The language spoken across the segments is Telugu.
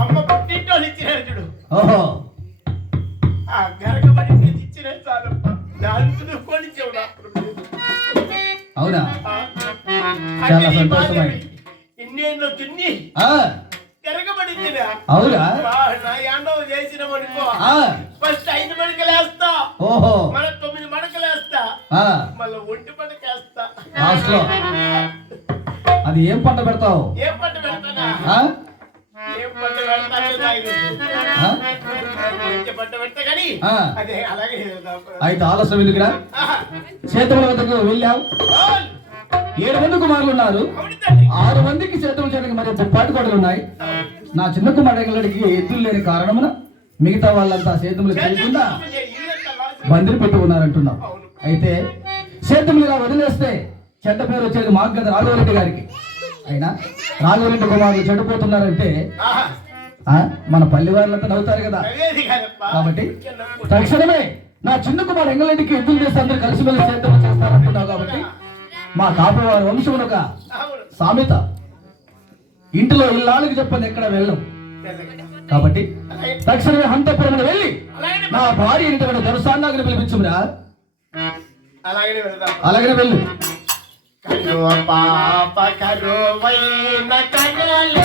అమ్మ పుట్టింటో ఇచ్చినారు చూడు. ఓహో ఆ గరగబడి ఇచ్చిన చాలు దాంతో కొని చెవుడా. అవునా? చాలా సంతోషమై ఇన్నేళ్ళు తిన్ని తిరగబడిందిరా. అవునా? నా యాండవ చేసిన మనుకో ఫస్ట్ 5 మడకలు వేస్తా. ఓహో మళ్ళీ 9 మడకలు వేస్తా. మళ్ళీ 1 మడక వేస్తా. లాస్ట్ లో అది ఏం పంట పెడతావు? ఏం పంట పెడతానా? ఏం పంట పంట పెడతా కానీ అదే అలాగే. అయితే ఆలస్యం ఎందుకురా? చేతుల వద్దకు వెళ్ళావు. 7 మంది కుమారులు ఉన్నారు. 6 మందికి చేతులు చేయడానికి మరి పాటుకోడలు ఉన్నాయి. నా చిన్న కుమారుడికి ఎద్దులు లేని కారణమున మిగతా వాళ్ళంతా సేతుములు చేయకుండా బందిరి పెట్టి ఉన్నారంటున్నావు. అయితే సేతుములు ఇలా వదిలేస్తే చెడ్డ పేరు వచ్చేది మాకు కదా, రాఘవరెడ్డి గారికి. అయినా రాఘవరెడ్డి కుమారులు చెడిపోతున్నారంటే మన పల్లి వాళ్ళంతా నవ్వుతారు కదా. కాబట్టి తక్షణమే నా చిన్న కుమారు ఎంగళరెడ్డికి ఎద్దులు చేస్తే అందరూ కలిసిమెలిసి సేద్యం చేస్తారంటున్నావు. కాబట్టి మా కాపవారి వంశమునొక సామెత, ఇంటిలో ఇల్లాలకు చెప్పని ఎక్కడ వెళ్ళం. కాబట్టి తక్షణమే హంతపురం వెళ్ళి నా భార్య ఇంటి దొరసాన్ని పిలిపించురా. అలాగనే వెళ్ళు. పాప కరువైన కనలు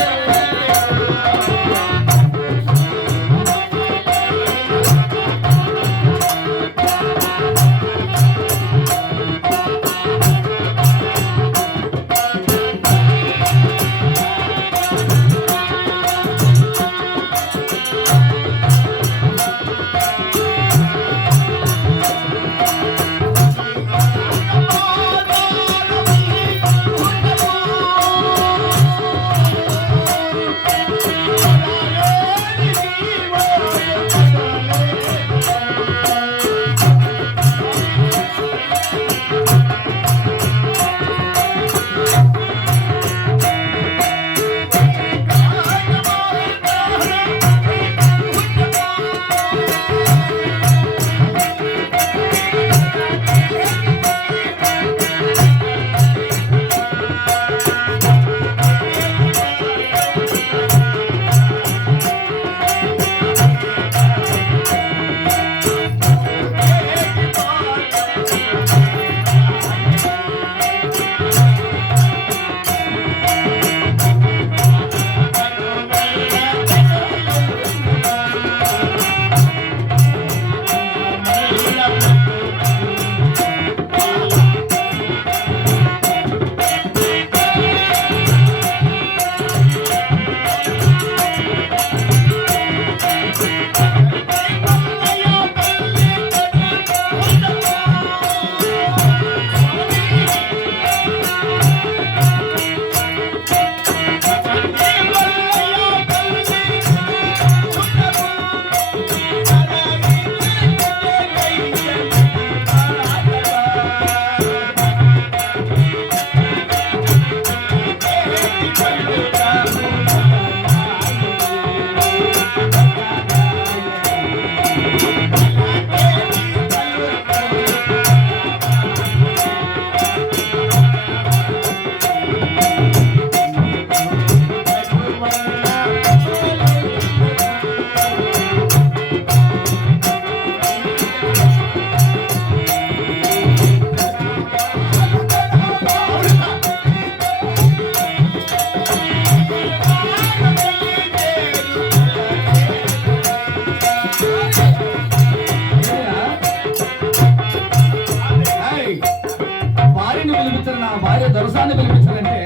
దొరసాన్ని పిలిపించాలంటే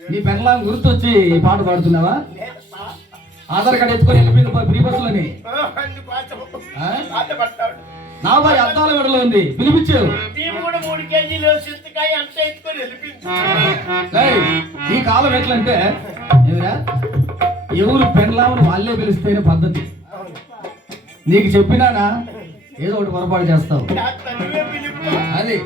నీ పెంగళం గుర్తొచ్చి ఈ పాట పాడుతున్నావా? ఆధార్ కార్డు ఎత్తుకొని వెళ్ళిపోయింది ఫ్రీ బస్సులని. నా భార్య అద్దాల మెడలో ఉంది, పిలిపించావు. ఈ కాలం ఎట్లంటే ఎవరు పెంగళామని వాళ్ళే పిలిస్తేనే పద్ధతి. నీకు చెప్పినానా ఏదో ఒకటి పొరపాటు చేస్తావు. అది